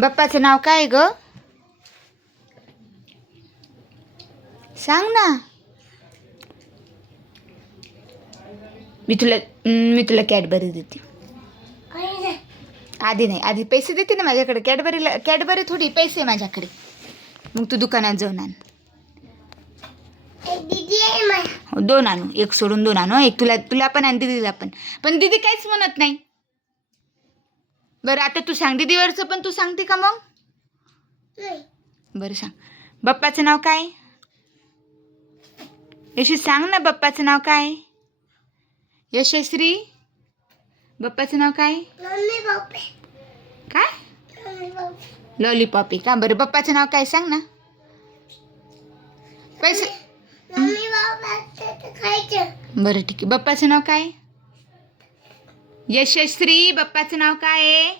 बाप्पाचं नाव काय ग? सांग ना. मी तुला मी तुला कॅडबरी देते. आधी नाही आधी पैसे देते ना माझ्याकडे. कॅडबरीला कॅडबरी थोडी पैसे आहे माझ्याकडे. मग तू दुकानात जाऊन आण. दोन आणू एक सोडून दोन आणू एक तुला तुला पण आणि दिदीला पण. पण दीदी काहीच म्हणत नाही. बरं आता तू सांग दीदीवरचं पण तू सांगते का मग? बरं सांग. बाप्पाचं नाव काय? यशी सांग ना बाप्पाचं नाव काय? यशश्री बाप्पाचं नाव काय? काय? लॉलीपॉप. आहे का? बरं बाप्पाचं नाव काय सांग ना. पैसे बरं ठीक आहे. बाप्पाचं नाव काय? यशश्री बाप्पाचं नाव काय आहे?